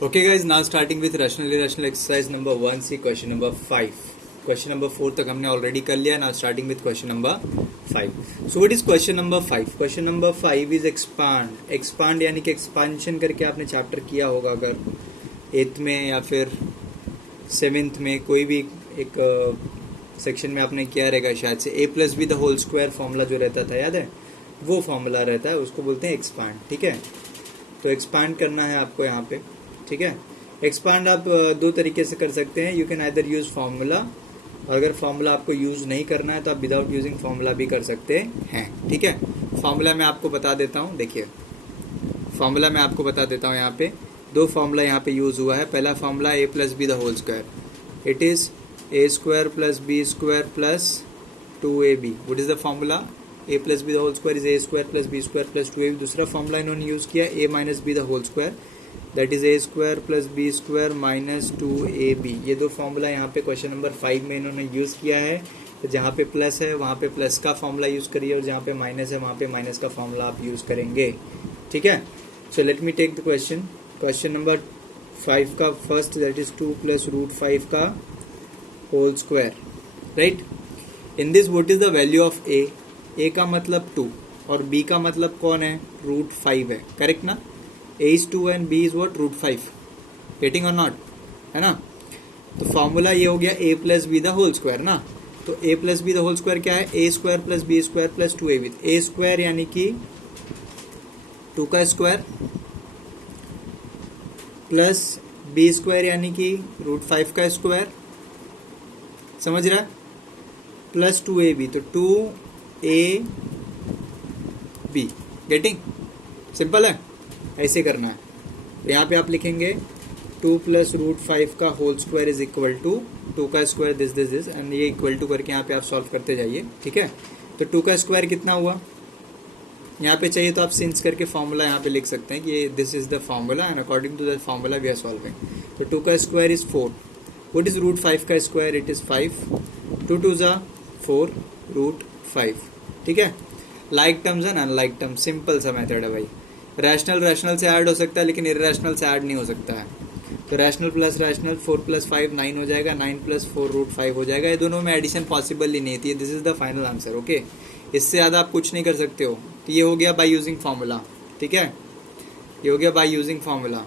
Okay guys, now starting with rational irrational exercise number 1c question number 5. Question number 4 तक हमने already कर लिया. Now starting with question number 5. So what is question number 5? Question number 5 is expand. Expand यानी कि expansion करके आपने chapter किया होगा अगर 8th में या फिर 7th में कोई भी एक सेक्शन में आपने किया रहेगा शायद से. a plus B the whole square formula जो रहता था याद है, वो फॉर्मूला रहता है, उसको बोलते हैं एक्सपांड. ठीक है, तो एक्सपांड करना है आपको यहाँ पे. ठीक है, एक्सपांड आप दो तरीके से कर सकते हैं. You can either use formula, और अगर फॉर्मूला आपको यूज नहीं करना है तो आप विदाउट यूजिंग फॉर्मूला भी कर सकते हैं. ठीक है, फॉर्मूला मैं आपको बता देता हूँ. देखिए फॉर्मूला मैं आपको बता देता हूँ. यहाँ पे दो फॉर्मूला यहाँ पे यूज हुआ है. पहला formula a plus B the whole square, it is a square plus B square plus 2ab. What is the formula? a plus B the whole square is a square plus B square plus 2ab. दूसरा formula इन्होंने use किया a minus B the whole square, that is a square plus B square minus 2ab. ये दो formula यहाँ पे question number 5 में इन्होंने use किया है. तो जहाँ पे प्लस है वहाँ पे प्लस का फॉर्मूला यूज करिए, और जहाँ पे माइनस है वहाँ पे माइनस का फॉर्मूला आप यूज करेंगे. ठीक है, so let me take the question. Question number 5 का first, that is 2 plus root 5 का whole square. Right, in this what is the value of a? a का मतलब 2 और b का मतलब कौन है? रूट 5 है. करेक्ट ना? a is 2 and b is what? Root 5. Getting और नॉट, है ना? तो फॉर्मूला ये हो गया a plus B the whole square ना. तो a plus B the whole square क्या है? a square plus B square plus 2ab. a square यानी कि 2 का स्क्वायर प्लस b स्क्वायर यानी कि रूट 5 का स्क्वायर. समझ रहा है? प्लस 2ab, तो 2ab. गेटिंग? सिंपल है, ऐसे करना है. तो यहाँ पे आप लिखेंगे 2 प्लस रूट 5 का whole square is equal to 2 का स्क्वायर दिस एंड ये इक्वल टू करके यहाँ पे आप सॉल्व करते जाइए. ठीक है, तो 2 का स्क्वायर कितना हुआ? यहाँ पे चाहिए तो आप सिंस करके फॉर्मूला यहाँ पे लिख सकते हैं कि this is the formula and according to the formula we are solving. तो 2 का square is 4. What is root 5 का स्क्वायर? It is 5. 2 2 जा 4 रूट 5. ठीक है, like terms and unlike terms. Simple सा मेथड है भाई. रैशनल रैशनल से ऐड हो सकता है लेकिन इरेशनल से ऐड नहीं हो सकता है. तो रैशनल प्लस रैशनल 4 प्लस 5 9 हो जाएगा, 9 प्लस 4 रूट 5 हो जाएगा. ये दोनों में एडिशन पॉसिबल ही नहीं थी. This is the final answer. Okay, इससे ज़्यादा आप कुछ नहीं कर सकते हो. तो ये हो गया बाय यूजिंग फॉर्मूला. ठीक है, ये हो गया by using formula.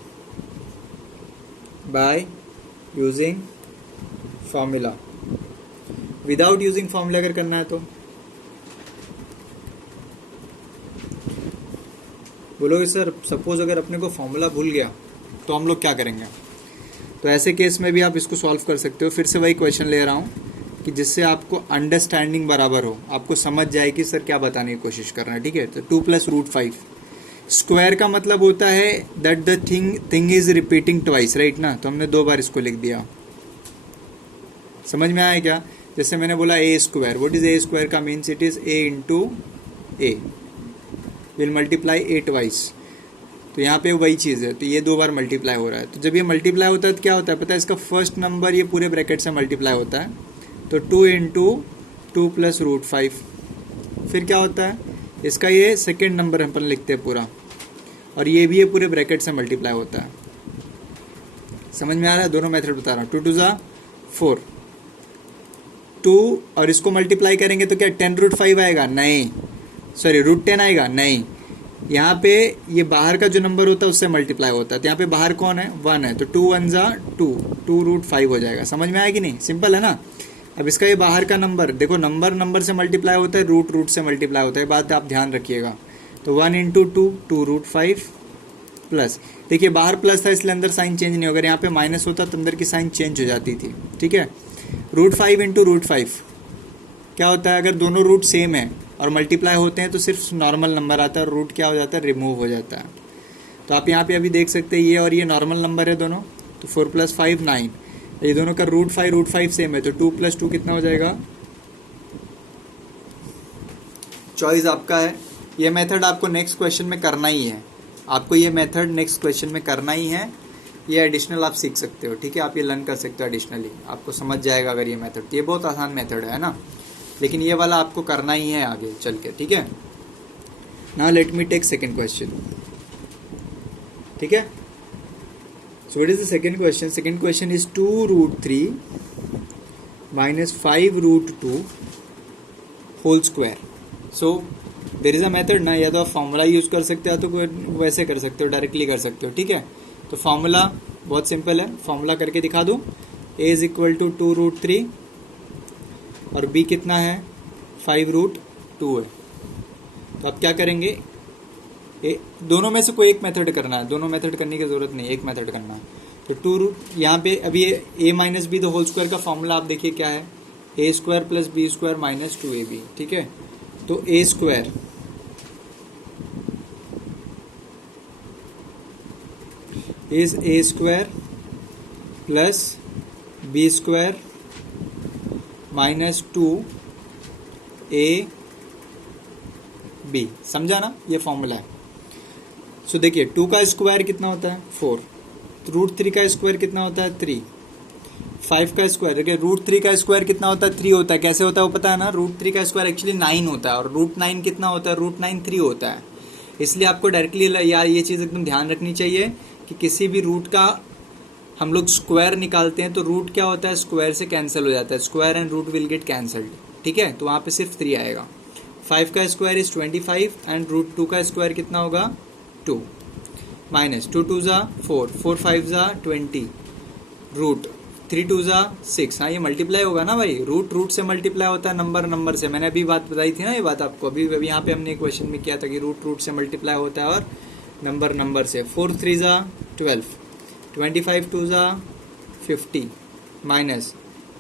By using formula. Without using formula अगर करना है तो बोलोगे सर सपोज अगर अपने को फॉर्मूला भूल गया तो हम लोग क्या करेंगे? तो ऐसे केस में भी आप इसको सॉल्व कर सकते हो. फिर से वही क्वेश्चन ले रहा हूँ कि जिससे आपको अंडरस्टैंडिंग बराबर हो, आपको समझ जाए कि सर क्या बताने की कोशिश कर रहे हैं. ठीक है, तो 2 प्लस रूट 5 स्क्वायर का मतलब होता है that the thing is repeating twice. Right ना? तो हमने 2 बार इसको लिख दिया. समझ में आया क्या? जैसे मैंने बोला a square. What is a square का means? It is a into a will multiply a twice. तो यहाँ पे वही चीज़ है. तो ये 2 बार मल्टीप्लाई हो रहा है. तो जब ये मल्टीप्लाई होता है तो क्या होता है पता है? इसका फर्स्ट नंबर ये पूरे ब्रैकेट से मल्टीप्लाई होता है. तो 2 इंटू 2 प्लस रूट 5. फिर क्या होता है? इसका ये सेकेंड नंबर अपन लिखते हैं पूरा, और ये भी ये पूरे ब्रैकेट से मल्टीप्लाई होता है. समझ में आ रहा है? दोनों मेथड बता रहा हूँ. 2 2 जा 4, 2 और इसको मल्टीप्लाई करेंगे तो क्या 10 रूट 5 आएगा? नहीं, सॉरी रूट 10 आएगा? नहीं. यहाँ पे ये बाहर का जो नंबर होता है उससे मल्टीप्लाई होता है. तो यहाँ पे बाहर कौन है? 1 है. तो 2 1 जा 2 रूट 5 हो जाएगा. समझ में आया कि नहीं? सिंपल है ना? अब इसका ये बाहर का नंबर देखो, नंबर से मल्टीप्लाई होता है, रूट से मल्टीप्लाई होता है. बात आप ध्यान रखिएगा. तो 1 इंटू 2 रूट 5 प्लस, देखिए बाहर प्लस था इसलिए अंदर साइन चेंज नहीं होगा. अगर यहाँ पे माइनस होता तो अंदर की साइन चेंज हो जाती थी. ठीक है, रूट 5 इंटू रूट 5 क्या होता है? अगर दोनों रूट सेम है और मल्टीप्लाई होते हैं तो सिर्फ नॉर्मल नंबर आता है और रूट क्या हो जाता है? रिमूव हो जाता है. तो आप यहाँ पे अभी देख सकते हैं ये और ये नॉर्मल नंबर है दोनों. तो 4 प्लस 5 9, ये दोनों का रूट 5 सेम है. तो 2 प्लस 2 कितना हो जाएगा? चॉइस आपका है. ये मेथड आपको नेक्स्ट क्वेश्चन में करना ही है. आपको ये मेथड नेक्स्ट क्वेश्चन में करना ही है. ये एडिशनल आप सीख सकते हो. ठीक है, आप ये लर्न कर सकते हो एडिशनली. आपको समझ जाएगा अगर ये मेथड. ये बहुत आसान मेथड है ना, लेकिन ये वाला आपको करना ही है आगे चल के. ठीक है, now let me take second question. ठीक है, So what is the second question? Second question is 2 root 3 minus 5 root 2 whole square. So there is a method ना, या तो आप फॉर्मूला यूज कर सकते हो तो वैसे कर सकते हो, डायरेक्टली कर सकते हो, ठीक है। तो फॉर्मूला बहुत सिंपल है, फॉर्मूला करके दिखा दूं। a is equal to 2 root 3 और b कितना है 5 रूट 2 है। तो आप क्या करेंगे, दोनों में से कोई एक मेथड करना है, दोनों मेथड करने की जरूरत नहीं, एक मेथड करना है। तो 2 रूट यहाँ पे अभी a minus B the whole square का फॉर्मूला आप देखिए क्या है, a square plus B square minus 2ab, ठीक है। तो a square is a square plus B square minus 2ab, समझा ना, ये फॉर्मूला है। सो देखिए 2 का स्क्वायर कितना होता है 4, रूट 3 का स्क्वायर कितना होता है 3, 5 का स्क्वायर, देखिए रूट 3 का स्क्वायर कितना होता है 3 होता है। कैसे होता है वो पता है ना, रूट 3 का स्क्वायर एक्चुअली 9 होता है और रूट 9 कितना होता है, रूट 9 3 होता है। इसलिए आपको डायरेक्टली यार ये चीज़ एकदम ध्यान रखनी चाहिए कि किसी भी रूट का हम लोग स्क्वायर निकालते हैं तो रूट क्या होता है, स्क्वायर से कैंसिल हो जाता है, square and root will get cancelled, ठीक है। तो वहाँ पे सिर्फ 3 आएगा। 5 का स्क्वायर इज 25 एंड रूट 2 का स्क्वायर कितना होगा 2, माइनस 2 2 ज़ा 4, 4 5 ज़ा 20, रूट 3 2 ज़ा 6। हाँ ये मल्टीप्लाई होगा ना भाई, रूट से मल्टीप्लाई होता है नंबर से। मैंने अभी बात बताई थी ना, ये बात आपको अभी यहाँ पे हमने क्वेश्चन में किया था कि रूट से मल्टीप्लाई होता है और नंबर से। 4 3 ज़ा 12, 25 2 ज़ा 50 माइनस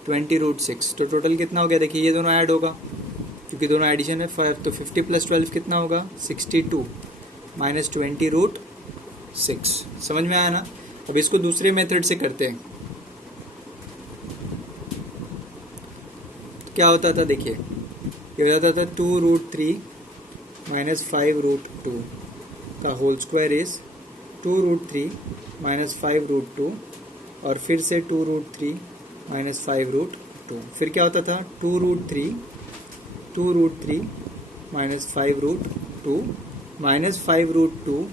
20 रूट 6। तो टोटल कितना हो गया, देखिए ये दोनों ऐड होगा क्योंकि दोनों एडिशन है 5, तो 50 प्लस 12 कितना होगा 62 माइनस 20 रूट 6। समझ में आया ना। अब इसको दूसरे मेथड से करते हैं, क्या होता था देखिए, ये हो जाता था 2 रूट 3 माइनस 5 रूट 2 का whole square is 2 root 3 minus 5 root 2 और फिर से 2 रूट 3 माइनस 5 रूट 2। फिर क्या होता था 2 root 3 minus 5 root 2 minus 5 root 2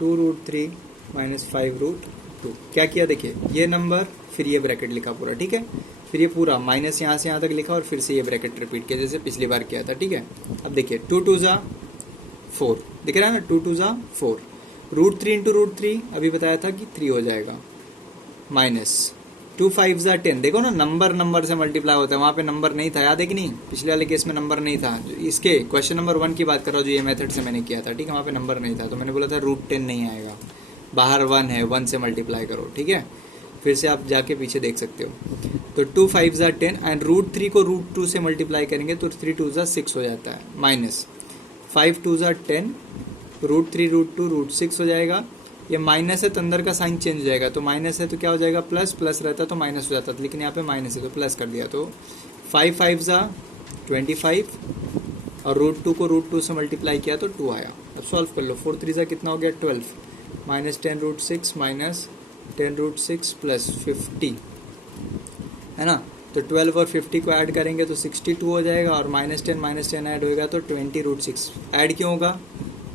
2 root 3 minus 5 root 2। क्या किया देखिए, ये नंबर फिर ये ब्रैकेट लिखा पूरा, ठीक है। फिर ये पूरा माइनस यहाँ से यहाँ तक लिखा और फिर से ये ब्रैकेट रिपीट किया जैसे पिछली बार किया था, ठीक है। अब देखिए 2 2 ज़ा 4 दिख रहा है ना, 2 2 ज़ा 4, रूट 3 इंटू रूट 3 अभी बताया था कि 3 हो जाएगा, माइनस 2 5 ज़ा 10। देखो ना नंबर से मल्टीप्लाई होता है, वहाँ पे नंबर नहीं था, याद है कि नहीं, पिछले वाले केस में नंबर नहीं था। इसके क्वेश्चन नंबर 1 की बात कर रहा हूँ जो ये मेथड से मैंने किया था, ठीक है, वहाँ पे नंबर नहीं था तो मैंने बोला था रूट 10 नहीं आएगा, बाहर 1 है, 1 से मल्टीप्लाई करो, ठीक है। फिर से आप जाके पीछे देख सकते हो। तो 2 5 ज़ा 10 एंड रूट 3 को रूट 2 से मल्टीप्लाई करेंगे तो 3 2 ज़ा 6 हो जाता है, माइनस 5 2 ज़ा 10, रूट 3 रूट 2 रूट 6 हो जाएगा। ये माइनस है तो अंदर का साइन चेंज हो जाएगा, तो माइनस है तो क्या हो जाएगा प्लस, प्लस रहता तो माइनस हो जाता था, लेकिन यहाँ पे माइनस है तो प्लस कर दिया। तो 5 5 ज़ा 25 और रूट 2 को रूट 2 से मल्टीप्लाई किया तो 2 आया। अब सॉल्व कर लो, 4 3 ज़ा कितना हो गया 12 minus 10 root 6 minus 10 root 6 plus 50 है ना। तो 12 और 50 को ऐड करेंगे तो 62 हो जाएगा और माइनस 10 ऐड होएगा तो 20 रूट 6। ऐड क्यों होगा,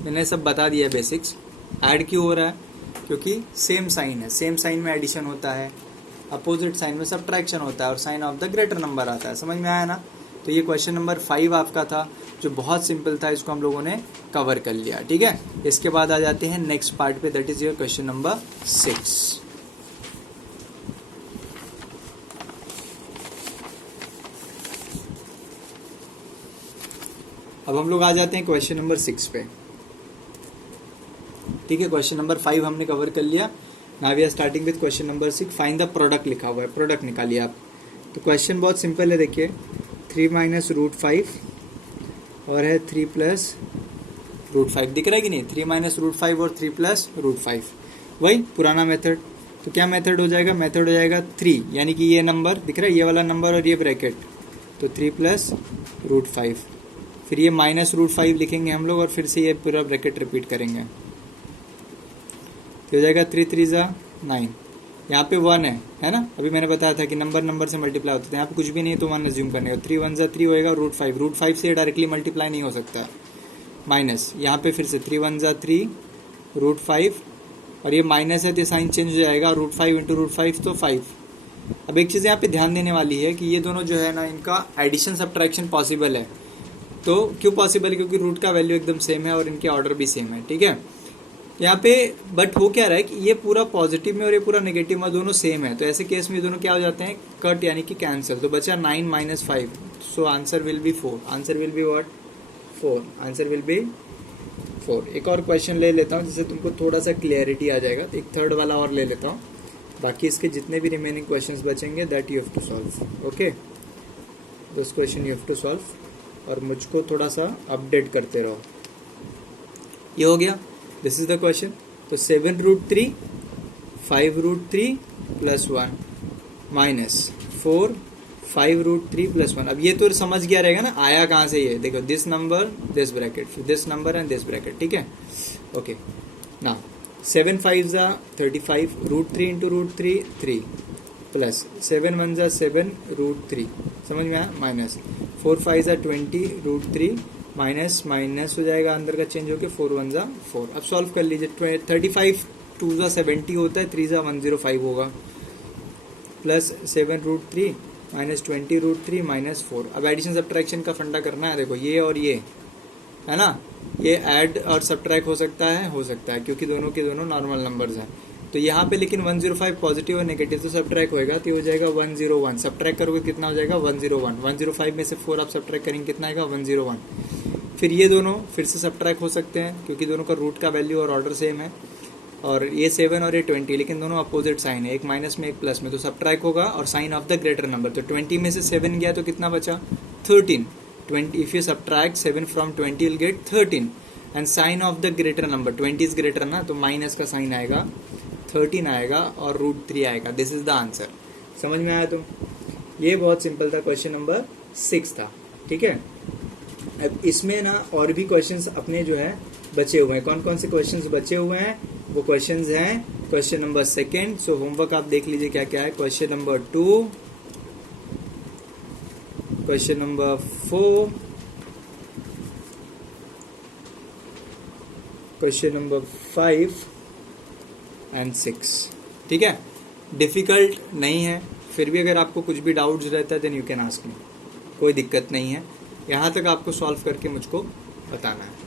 मैंने सब बता दिया बेसिक्स। ऐड क्यों हो रहा है, क्योंकि सेम साइन है, सेम साइन में एडिशन होता है, अपोजिट साइन में सब्ट्रैक्शन होता है और sign of the greater number आता है। समझ में आया ना। तो ये क्वेश्चन नंबर 5 आपका था जो बहुत सिंपल था, इसको हम लोगों ने कवर कर लिया, ठीक है। इसके बाद आ जाते हैं नेक्स्ट पार्ट पे, that is your question number 6। अब हम लोग आ जाते हैं क्वेश्चन नंबर 6 पे, ठीक है। क्वेश्चन नंबर 5 हमने कवर कर लिया। Now we are starting with question number 6। Find the product लिखा हुआ है, प्रोडक्ट निकालिए आप। तो क्वेश्चन बहुत सिंपल है, देखिए 3 माइनस रूट 5 और है 3 प्लस रूट 5, दिख रहा है कि नहीं, 3 माइनस रूट 5 और 3 प्लस रूट 5, वही पुराना मेथड। तो क्या मेथड हो जाएगा, मेथड हो जाएगा 3, यानी कि ये नंबर दिख रहा है, ये वाला नंबर और ये ब्रैकेट, तो 3 प्लस रूट 5, फिर ये माइनस रूट 5 लिखेंगे हम लोग और फिर से ये पूरा ब्रैकेट रिपीट करेंगे, तो हो जाएगा 3 3 ज़ा 9। यहाँ पे 1 है ना, अभी मैंने बताया था कि नंबर से मल्टीप्लाई होता है, यहाँ पे कुछ भी नहीं तो 1 अज्यूम करने का। 3 1 ज़ा 3 होएगा, रूट 5 से डायरेक्टली मल्टीप्लाई नहीं हो सकता है, माइनस यहाँ पे फिर से 3 1 ज़ा 3 रूट 5 और ये माइनस है तो साइन चेंज हो जाएगा, √5 इंटू √5 तो 5। अब एक चीज़ यहाँ पे ध्यान देने वाली है कि ये दोनों जो है ना, इनका एडिशन सब्ट्रैक्शन पॉसिबल है। तो क्यों पॉसिबल है? क्योंकि रूट का वैल्यू एकदम सेम है और इनके ऑर्डर भी सेम है, ठीक है। यहाँ पे बट हो क्या रहा है कि ये पूरा पॉजिटिव में और ये पूरा नेगेटिव में दोनों सेम है, तो ऐसे केस में ये दोनों क्या हो जाते हैं? कट, यानी कि कैंसिल। तो बचा 9 - 5, so answer will be 4। Answer will be what? 4। Answer will be 4। एक और क्वेश्चन ले लेता हूँ जिससे तुमको थोड़ा सा क्लियरिटी आ जाएगा। तो एक थर्ड वाला और ले लेता हूँ, बाकी इसके जितने भी रिमेनिंग क्वेश्चंस बचेंगे that you have to solve. Okay, this question you have to solve और मुझको थोड़ा सा अपडेट करते रहो। ये हो गया, दिस इज द क्वेश्चन। तो 7√3 5√3 + 1 -4 5√3 + 1। अब ये तो समझ गया रहेगा ना आया कहाँ से। ये देखो, this number, this bracket, this number and this bracket, ठीक है। ओके, ना 7 5 = 35, √3 इंटू √3 3 प्लस 7 1 = 7 √3, समझ में आया, माइनस 4 5 = 20 √3 माइनस माइनस हो जाएगा अंदर का चेंज होके 4 1 = 4। अब सॉल्व कर लीजिए। 35 2 = 70 होता है, 3 = 105 होगा, प्लस 7 √3 माइनस 20 √3 माइनस 4। अब एडिशन सब्ट्रैक्शन का फंडा करना है। देखो ये और ये है ना, ये ऐड और सब्ट्रैक्ट हो सकता है क्योंकि दोनों के दोनों नॉर्मल नंबर्स हैं। तो यहाँ पे लेकिन 105 पॉजिटिव और नेगेटिव तो सब्ट्रैक्ट होएगा, तो हो जाएगा 101। सब्ट्रैक्ट करोगे कितना हो जाएगा? 101। 105 में से 4 आप सब्ट्रैक्ट करेंगे कितना आएगा? 101। फिर ये दोनों फिर से सब्ट्रैक्ट हो सकते हैं क्योंकि दोनों का रूट का वैल्यू और ऑर्डर सेम है। और ये 7 और ये 20, लेकिन दोनों अपोजिट साइन है, एक माइनस में एक प्लस में, तो सब्ट्रैक्ट होगा और sign of the greater number. तो 20 में से 7 गया तो कितना बचा? 13। 20, if you subtract 7 from 20 will get 13 and sign of the greater number, 20 is greater ना, तो माइनस का साइन आएगा, 13 आएगा और √3 आएगा। This is the answer. समझ में आया तुम? ये बहुत सिंपल था, क्वेश्चन नंबर 6 था, ठीक है। अब इसमें ना और भी क्वेश्चंस अपने जो है बचे हुए हैं। कौन कौन से क्वेश्चंस बचे हुए हैं? वो क्वेश्चंस हैं क्वेश्चन नंबर 2। सो होमवर्क आप देख लीजिए क्या क्या है। Question number 2, question number 4, question number 5 and 6, ठीक है। डिफिकल्ट नहीं है, फिर भी अगर आपको कुछ भी डाउट्स रहता है then you can ask me, कोई दिक्कत नहीं है। यहाँ तक आपको सॉल्व करके मुझको बताना है।